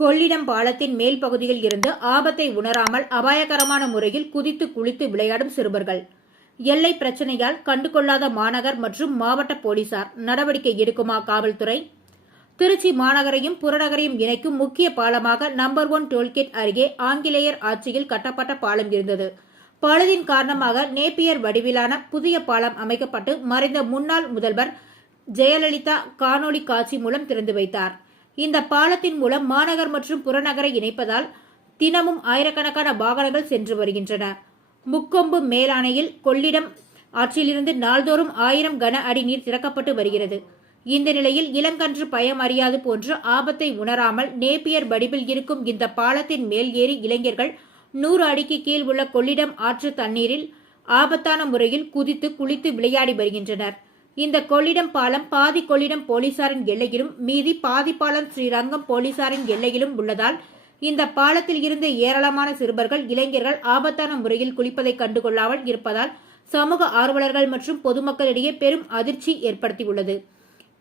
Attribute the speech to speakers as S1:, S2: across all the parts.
S1: கொள்ளிடம் பாலத்தின் மேல் பகுதியில் இருந்து ஆபத்தை உணராமல் அபாயகரமான முறையில் குதித்து குளித்து விளையாடும் சிறுவர்கள் எல்லை பிரச்சனையால் கண்டுகொள்ளாத மாநகர் மற்றும் மாவட்ட போலீசார் நடவடிக்கை எடுக்குமா காவல்துறை திருச்சி மாநகரையும் புறநகரையும் இணைக்கும் முக்கிய பாலமாக நம்பர் ஒன் டோல்கேட் அருகே ஆங்கிலேயர் ஆட்சியில் கட்டப்பட்ட பாலம் இருந்தது பாலத்தின் காரணமாக நேப்பியர் வடிவிலான புதிய பாலம் அமைக்கப்பட்டு மறைந்த முன்னாள் முதல்வர் ஜெயலலிதா காணொலி காட்சி மூலம் திறந்து வைத்தார் இந்த பாலத்தின் மூலம் மாநகர் மற்றும் புறநகரை இணைப்பதால் தினமும் ஆயிரக்கணக்கான வாகனங்கள் சென்று வருகின்றன முக்கொம்பு மேலாணையில் கொள்ளிடம் ஆற்றிலிருந்து நாள்தோறும் ஆயிரம் கன அடி நீர் திறக்கப்பட்டு வருகிறது இந்த நிலையில் இளங்கன்று பயம் அறியாது போன்று ஆபத்தை உணராமல் நேப்பியர் வடிவில் இருக்கும் இந்த பாலத்தின் மேல் ஏறி இளைஞர்கள் நூறு அடிக்கு கீழ் உள்ள கொள்ளிடம் ஆற்று தண்ணீரில் ஆபத்தான முறையில் குதித்து குளித்து விளையாடி வருகின்றனர் இந்த கொள்ளிடம் பாலம் பாதி கொள்ளிடம் போலீசாரின் எல்லையிலும் மீதி பாதி பாலம் ஸ்ரீரங்கம் போலீசாரின் எல்லையிலும் உள்ளதால் இந்த பாலத்தில் இருந்து ஏராளமான சிறுவர்கள் இளைஞர்கள் ஆபத்தான முறையில் குளிப்பதை கண்டுகொள்ளாமல் இருப்பதால் சமூக ஆர்வலர்கள் மற்றும் பொதுமக்களிடையே பெரும் அதிர்ச்சி ஏற்படுத்தியுள்ளது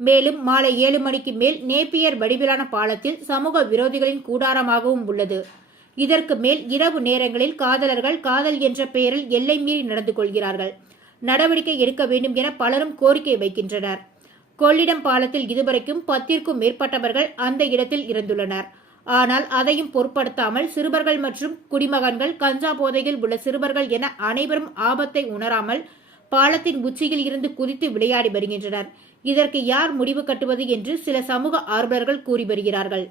S1: மேலும் மாலை ஏழு மணிக்கு மேல் நேப்பியர் வடிவிலான பாலத்தில் சமூக விரோதிகளின் கூடாரமாகவும் உள்ளது இதற்கு மேல் இரவு நேரங்களில் காதலர்கள் காதல் என்ற பெயரில் எல்லை மீறி நடந்து கொள்கிறார்கள் நடவடிக்கை எடுக்க வேண்டும் என பலரும் கோரிக்கை வைக்கின்றனர் கொள்ளிடம் பாலத்தில் இதுவரைக்கும் பத்திற்கும் மேற்பட்டவர்கள் அந்த இடத்தில் இருந்துள்ளனர் ஆனால் அதையும் பொருட்படுத்தாமல் சிறுவர்கள் மற்றும் குடிமகன்கள் கஞ்சா போதையில் உள்ள சிறுவர்கள் என அனைவரும் ஆபத்தை உணராமல் பாலத்தின் உச்சியில் இருந்து குதித்து விளையாடி வருகின்றனர் இதற்கு யார் முடிவு கட்டுவது என்று சில சமூக ஆர்வலர்கள் கூறி வருகிறார்கள்